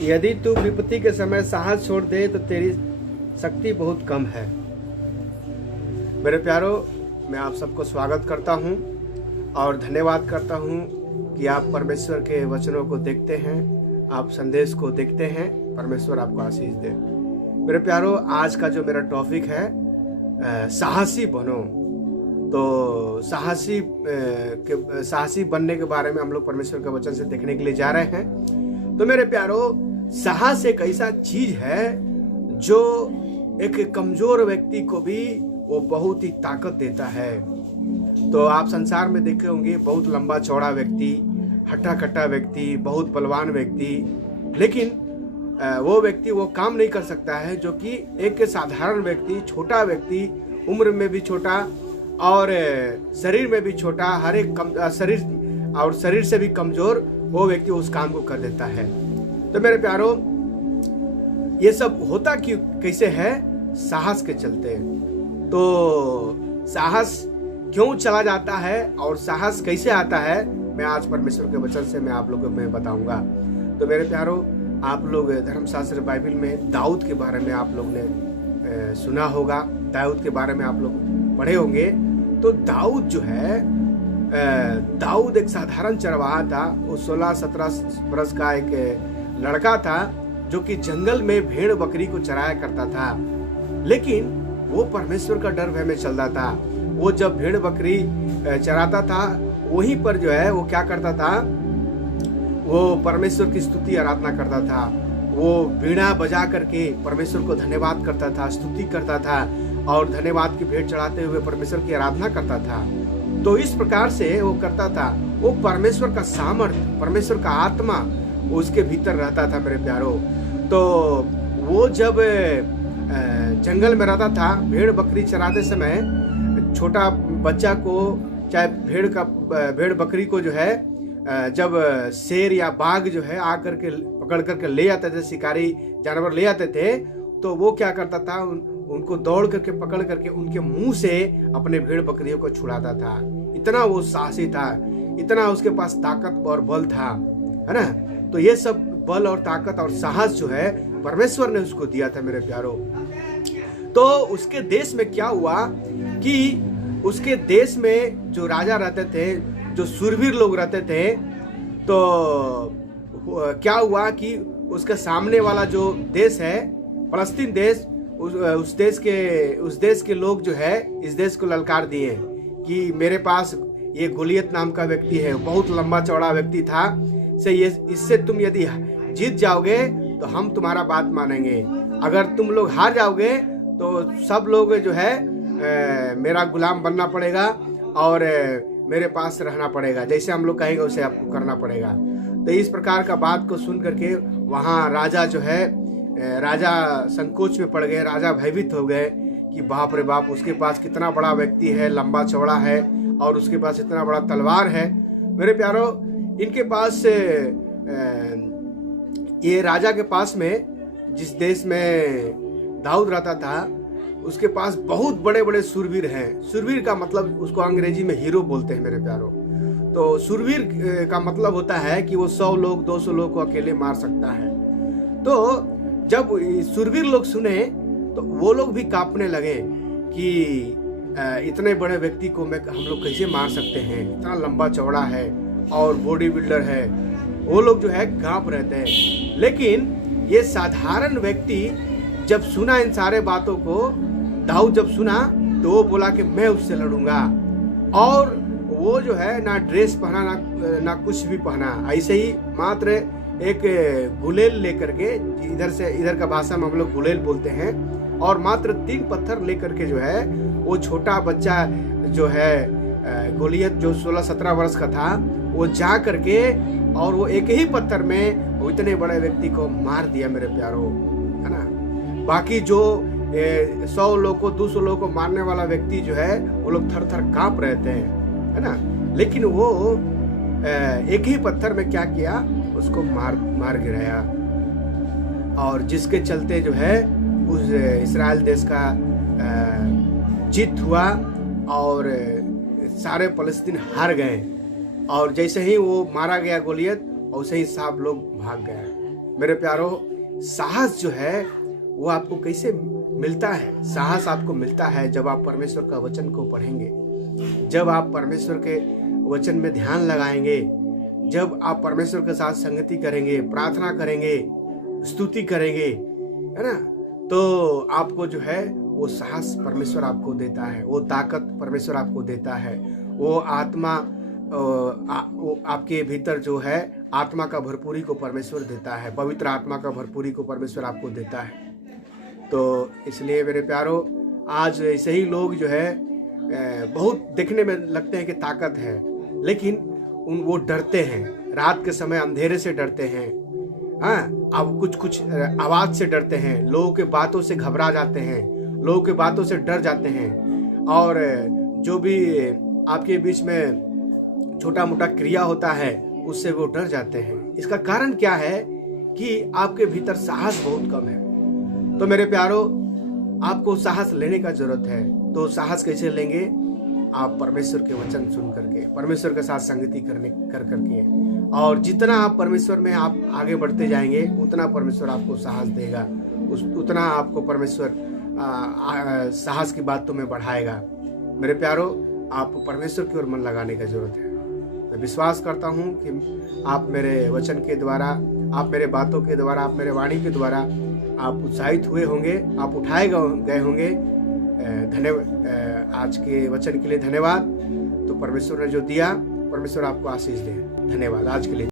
यदि तू विपत्ति के समय साहस छोड़ दे तो तेरी शक्ति बहुत कम है। मेरे प्यारों, मैं आप सबको स्वागत करता हूं और धन्यवाद करता हूं कि आप परमेश्वर के वचनों को देखते हैं, आप संदेश को देखते हैं। परमेश्वर आपको आशीष दे। मेरे प्यारों, आज का जो मेरा टॉपिक है साहसी बनो। तो साहसी बनने के बारे में हम लोग परमेश्वर के वचन से देखने के लिए जा रहे हैं। तो मेरे प्यारों, साहस एक ऐसा चीज है जो एक कमजोर व्यक्ति को भी वो बहुत ही ताकत देता है। तो आप संसार में देखे होंगे बहुत लंबा चौड़ा व्यक्ति, हट्टा कट्टा व्यक्ति, बहुत बलवान व्यक्ति, लेकिन वो व्यक्ति वो काम नहीं कर सकता है जो कि एक साधारण व्यक्ति, छोटा व्यक्ति, उम्र में भी छोटा और शरीर में भी छोटा, हर एक शरीर से भी कमजोर वो व्यक्ति उस काम को कर देता है। तो मेरे प्यारों, ये सब होता क्यों कैसे है? साहस के चलते। तो साहस क्यों चला जाता है और साहस कैसे आता है, मैं आज परमेश्वर के वचन से मैं आप लोगों को मैं बताऊंगा। तो मेरे प्यारों, आप लोग धर्मशास्त्र बाइबल में दाऊद के बारे में आप लोग ने सुना होगा, दाऊद के बारे में आप लोग पढ़े होंगे। तो दाऊद जो है, दाऊद एक साधारण चरवाहा था। वो 16-17 वर्ष का एक लड़का था जो कि जंगल में भेड़ बकरी को चराया करता था, लेकिन वो परमेश्वर का डर भय में चलता था। वो जब भेड़ बकरी चराता था वहीं पर जो है वो क्या करता था, वो परमेश्वर की स्तुति आराधना करता था। वो वीणा बजा करके परमेश्वर को धन्यवाद करता था, स्तुति करता था और धन्यवाद की भेंट चढ़ाते हुए परमेश्वर की आराधना करता था। तो इस प्रकार से वो करता था। वो परमेश्वर का सामर्थ्य, परमेश्वर का आत्मा उसके भीतर रहता था। मेरे प्यारों, तो वो जब जंगल में रहता था, भेड़ बकरी चराते समय छोटा बच्चा को, चाहे भेड़ बकरी को जो है जब शेर या बाघ जो है आकर के पकड़ करके ले जाते थे, शिकारी जानवर ले जाते थे, तो वो क्या करता था, उनको दौड़ करके पकड़ करके उनके मुंह से अपने भेड़ बकरियों को छुड़ाता था। इतना वो साहसी था, इतना उसके पास ताकत और बल था, है ना। तो ये सब बल और ताकत और साहस जो है परमेश्वर ने उसको दिया था। मेरे प्यारों, तो उसके देश में क्या हुआ कि उसके देश में जो राजा रहते थे, जो शूरवीर लोग रहते थे, तो क्या हुआ कि उसके सामने वाला जो देश है, फलस्तीन देश, उस देश के लोग जो है इस देश को ललकार दिए कि मेरे पास ये गोलियत नाम का व्यक्ति है, बहुत लंबा चौड़ा व्यक्ति था, इससे तुम यदि जीत जाओगे तो हम तुम्हारा बात मानेंगे, अगर तुम लोग हार जाओगे तो सब लोग जो है मेरा गुलाम बनना पड़ेगा और मेरे पास रहना पड़ेगा, जैसे हम लोग कहेंगे वैसे आपको करना पड़ेगा। तो इस प्रकार का बात को सुन करके वहाँ राजा जो है, राजा संकोच में पड़ गए, राजा भयभीत हो गए कि बाप रे बाप, उसके पास कितना बड़ा व्यक्ति है, लंबा चौड़ा है और उसके पास इतना बड़ा तलवार है। मेरे प्यारों, इनके पास ये राजा के पास में, जिस देश में दाऊद रहता था, उसके पास बहुत बड़े बड़े शूरवीर हैं। शूरवीर का मतलब उसको अंग्रेजी में हीरो बोलते हैं। मेरे प्यारों, तो शूरवीर का मतलब होता है कि वो 100 लोग 200 लोग को अकेले मार सकता है। तो जब शूरवीर लोग सुने तो वो लोग भी कांपने लगे कि इतने बड़े व्यक्ति को हम लोग कैसे मार सकते हैं, इतना लंबा चौड़ा है और बॉडी बिल्डर है। वो लोग जो है कांप रहते हैं। लेकिन ये साधारण व्यक्ति जब सुना इन सारे बातों को, दाऊद जब सुना तो वो बोला कि मैं उससे लड़ूंगा। और वो जो है ना ड्रेस पहना ना कुछ भी पहना, ऐसे ही मात्र एक गुलेल लेकर के, इधर का भाषा में हम लोग गुलेल बोलते हैं, और मात्र 3 पत्थर लेकर के जो है वो छोटा बच्चा जो है गोलियत जो 16-17 वर्ष का था, वो जा करके और वो एक ही पत्थर में वो इतने बड़े व्यक्ति को मार दिया। मेरे प्यारों, है ना। बाकी जो 100 लोग को 200 लोग को मारने वाला व्यक्ति जो है वो लोग थर थर कांप रहे थे, है ना। लेकिन वो एक ही पत्थर में क्या किया, उसको मार गिराया, और जिसके चलते जो है उस इस्राएल देश का जीत हुआ और सारे फलस्तीन हार गए। और जैसे ही वो मारा गया गोलियत, वैसे ही सब लोग भाग गए। मेरे प्यारो, साहस जो है वो आपको कैसे मिलता है? साहस आपको मिलता है जब आप परमेश्वर का वचन को पढ़ेंगे, जब आप परमेश्वर के वचन में ध्यान लगाएंगे, जब आप परमेश्वर के साथ संगति करेंगे, प्रार्थना करेंगे, स्तुति करेंगे, है ना, तो आपको जो है वो साहस परमेश्वर आपको देता है, वो ताकत परमेश्वर आपको देता है, वो आत्मा वो आपके भीतर जो है आत्मा का भरपूरी को परमेश्वर देता है, पवित्र आत्मा का भरपूरी को परमेश्वर आपको देता है। तो इसलिए मेरे प्यारो, आज ऐसे ही लोग जो है बहुत देखने में लगते हैं कि ताकत है, लेकिन वो डरते हैं, रात के समय अंधेरे से डरते हैं, हाँ, अब कुछ आवाज से डरते हैं, लोगों के बातों से घबरा जाते हैं, लोगों के बातों से डर जाते हैं, और जो भी आपके बीच में छोटा मोटा क्रिया होता है उससे वो डर जाते हैं। इसका कारण क्या है? कि आपके भीतर साहस बहुत कम है। तो मेरे प्यारो, आपको साहस लेने का जरूरत है। तो साहस कैसे लेंगे? आप परमेश्वर के वचन सुन करके, परमेश्वर के साथ संगति कर करके, और जितना आप परमेश्वर में आप आगे बढ़ते जाएंगे उतना परमेश्वर आपको साहस देगा, उतना आपको परमेश्वर साहस की बातों में बढ़ाएगा। मेरे प्यारो, आपको परमेश्वर की ओर मन लगाने का जरूरत है। मैं विश्वास करता हूँ कि आप मेरे वचन के द्वारा, आप मेरे बातों के द्वारा, आप मेरे वाणी के द्वारा आप उत्साहित हुए होंगे, आप उठाए गए होंगे। धन्यवाद, आज के वचन के लिए धन्यवाद। तो परमेश्वर ने जो दिया, परमेश्वर आपको आशीष दे। धन्यवाद आज के लिए।